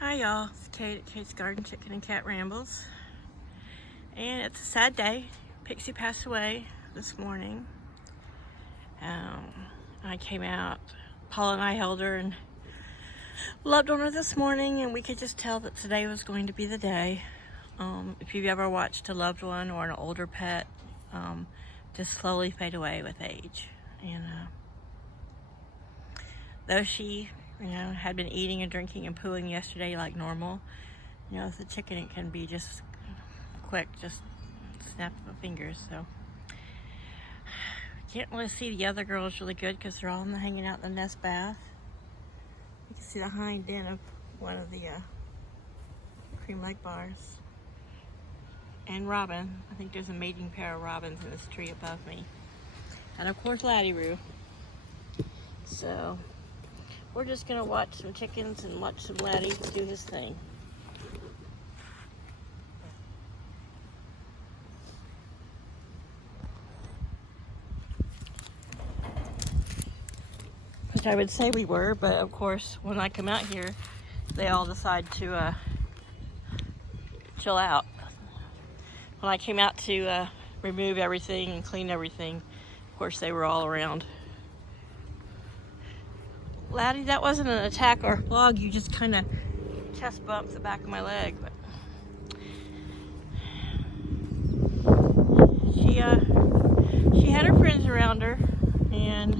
Hi y'all, it's Kate at Kate's Garden Chicken and Cat Rambles. And it's a sad day. Pixie passed away this morning. I came out, Paul and I held her and loved on her this morning, and we could just tell that today was going to be the day. If you've ever watched a loved one or an older pet just slowly fade away with age. And though she had been eating and drinking and pooing yesterday like normal, as a chicken, it can be just quick, just snap of the fingers. So can't really see the other girls really good because they're all hanging out in the nest bath. You can see the hind end of one of the cream leg bars. And Robin, I think there's a mating pair of robins in this tree above me. And of course Laddie-Roo. So we're just gonna watch some chickens and watch some Laddie do his thing. Which I would say we were, but of course when I come out here, they all decide to chill out. When I came out to remove everything and clean everything, of course they were all around. Laddie, that wasn't an attack or log, you just kind of chest bumped the back of my leg. But she had her friends around her, and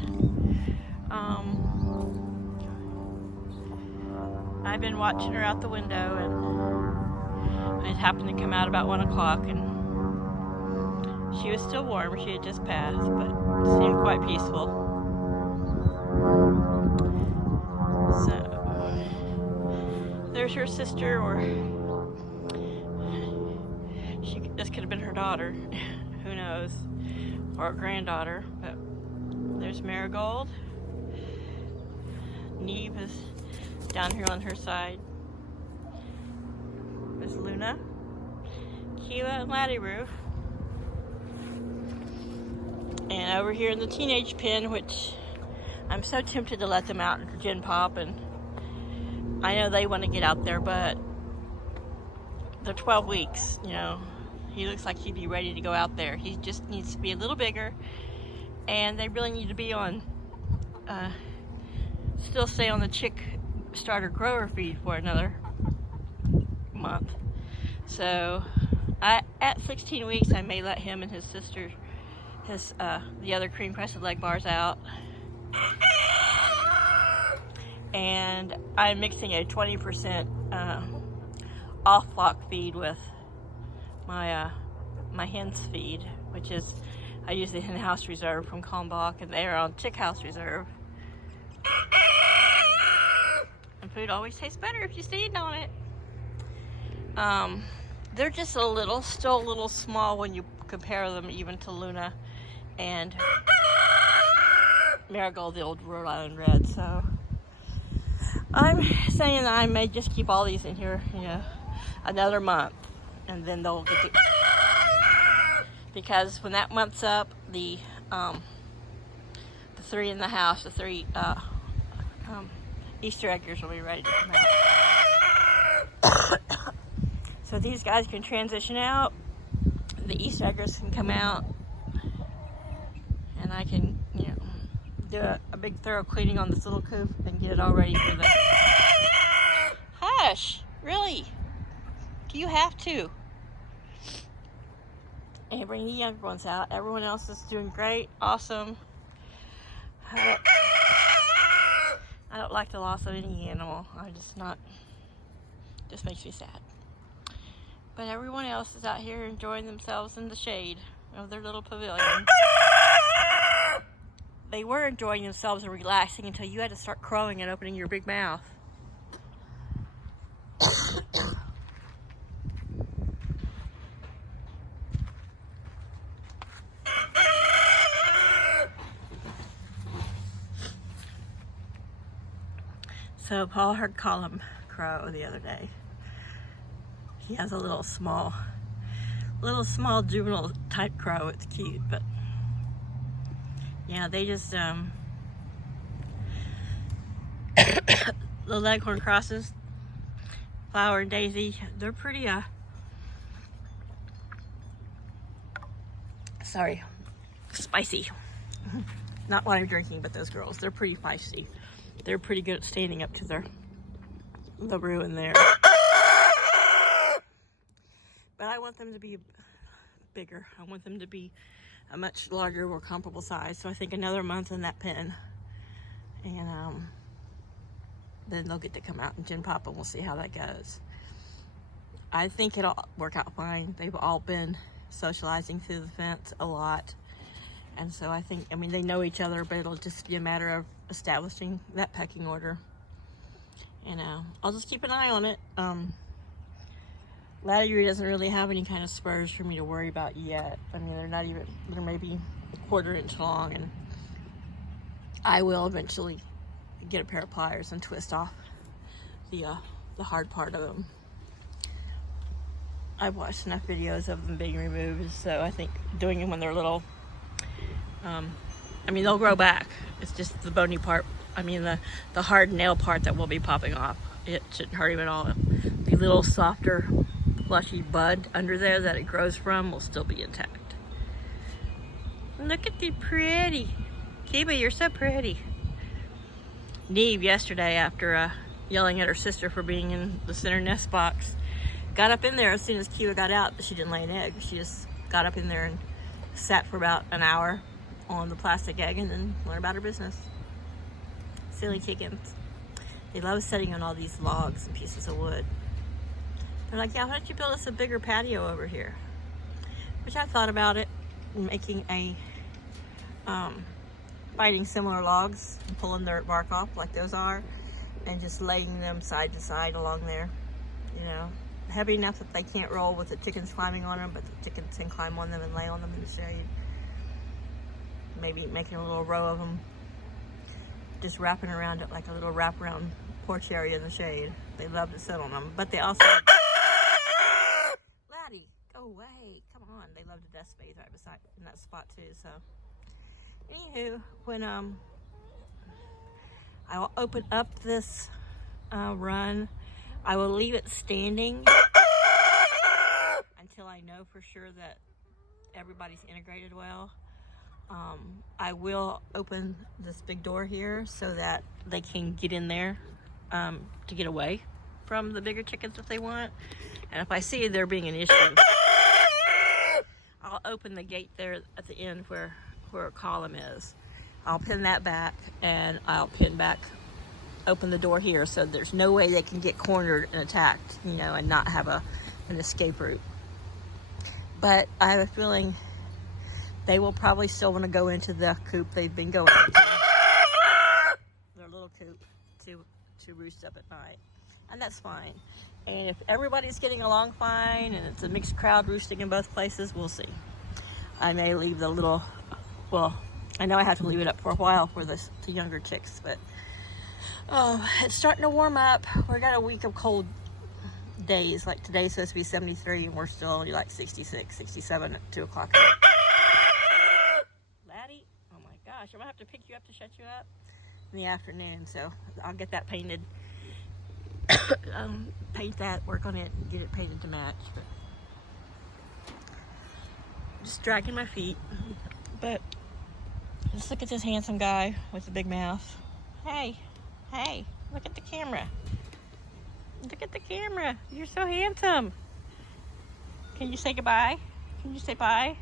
I've been watching her out the window, and I happened to come out about 1 o'clock, and she was still warm. She had just passed, but seemed quite peaceful. So there's her sister, or this could have been her daughter, who knows, or granddaughter. But there's Marigold. Neve is down here on her side. There's Luna, Keela, and Laddie-Roo. And over here in the teenage pen, which I'm so tempted to let them out for Gin Pop, and I know they want to get out there, but they're 12 weeks, He looks like he'd be ready to go out there. He just needs to be a little bigger, and they really need to be on, still stay on the chick starter grower feed for another month. So at 16 weeks, I may let him and his sister, the other cream crested leg bars out. And I'm mixing a 20% off flock feed with my hen's feed, which is, I use the hen house reserve from Kalmbach, and they are on chick house reserve. And food always tastes better if you stand on it. They're just still a little small when you compare them even to Luna and Marigold, the old Rhode Island Red. So I'm saying that I may just keep all these in here, another month, and then they'll get to, because when that month's up, the three in the house, the three Easter eggers will be ready to come out. So these guys can transition out, the Easter eggers can come out, and I can, do a big thorough cleaning on this little coop and get it all ready for the... Hush! Really? Do you have to? And bring the younger ones out. Everyone else is doing great, awesome. I don't like the loss of any animal. Just makes me sad. But everyone else is out here enjoying themselves in the shade of their little pavilion. They were enjoying themselves and relaxing until you had to start crowing and opening your big mouth. So Paul heard Colum crow the other day. He has a little small juvenile type crow. It's cute, but yeah, they just the Leghorn crosses, Flower and Daisy, they're pretty, sorry, spicy. Not what I'm drinking, but those girls, they're pretty feisty. They're pretty good at standing up to the ruin there. But I want them to be bigger. I want them to be a much larger, more comparable size. So I think another month in that pen, and then they'll get to come out and gin pop, and we'll see how that goes. I think it'll work out fine. They've all been socializing through the fence a lot. And so I think, I mean, they know each other, but it'll just be a matter of establishing that pecking order. And I'll just keep an eye on it. Latitude doesn't really have any kind of spurs for me to worry about yet. I mean, they're maybe a 1/4 inch long, and I will eventually get a pair of pliers and twist off the hard part of them. I've watched enough videos of them being removed, so I think doing them when they're little, I mean, they'll grow back. It's just the bony part, I mean, the hard nail part that will be popping off. It shouldn't hurt him at all. The little softer, fleshy bud under there that it grows from will still be intact. Look at the pretty. Kiba, you're so pretty. Neve yesterday, after yelling at her sister for being in the center nest box, got up in there as soon as Kiba got out, but she didn't lay an egg. She just got up in there and sat for about an hour on the plastic egg and then went about her business. Silly chickens. They love sitting on all these logs and pieces of wood. They're like, yeah, why don't you build us a bigger patio over here? Which I thought about it, making a, finding similar logs and pulling their bark off like those are, and just laying them side to side along there, you know. Heavy enough that they can't roll with the chickens climbing on them, but the chickens can climb on them and lay on them in the shade. Maybe making a little row of them, just wrapping around it like a little wraparound porch area in the shade. They love to sit on them, but they also... Laddie, go away. Come on. They love to desk bathe right beside in that spot too, so... Anywho, when I will open up this run, I will leave it standing until I know for sure that everybody's integrated well. I will open this big door here so that they can get in there to get away from the bigger chickens if they want. And if I see there being an issue, I'll open the gate there at the end where a column is. I'll pin that back, and I'll open the door here so there's no way they can get cornered and attacked, you know, and not have an escape route. But I have a feeling they will probably still want to go into the coop they've been going into. Their little coop to roost up at night. And that's fine. And if everybody's getting along fine and it's a mixed crowd roosting in both places, we'll see. I may leave the little, well, I know I have to leave it up for a while for the younger chicks, but it's starting to warm up. We got a week of cold days. Like today's supposed to be 73 and we're still only like 66, 67 at 2 o'clock. Laddie, oh my gosh, I'm gonna have to pick you up to shut you up in the afternoon, so I'll get that painted. Paint that, work on it, and get it painted to match. But just dragging my feet. But just look at this handsome guy with the big mouth. Hey, look at the camera. Look at the camera. You're so handsome. Can you say goodbye? Can you say bye?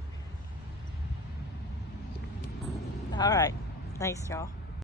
All right. Thanks, y'all.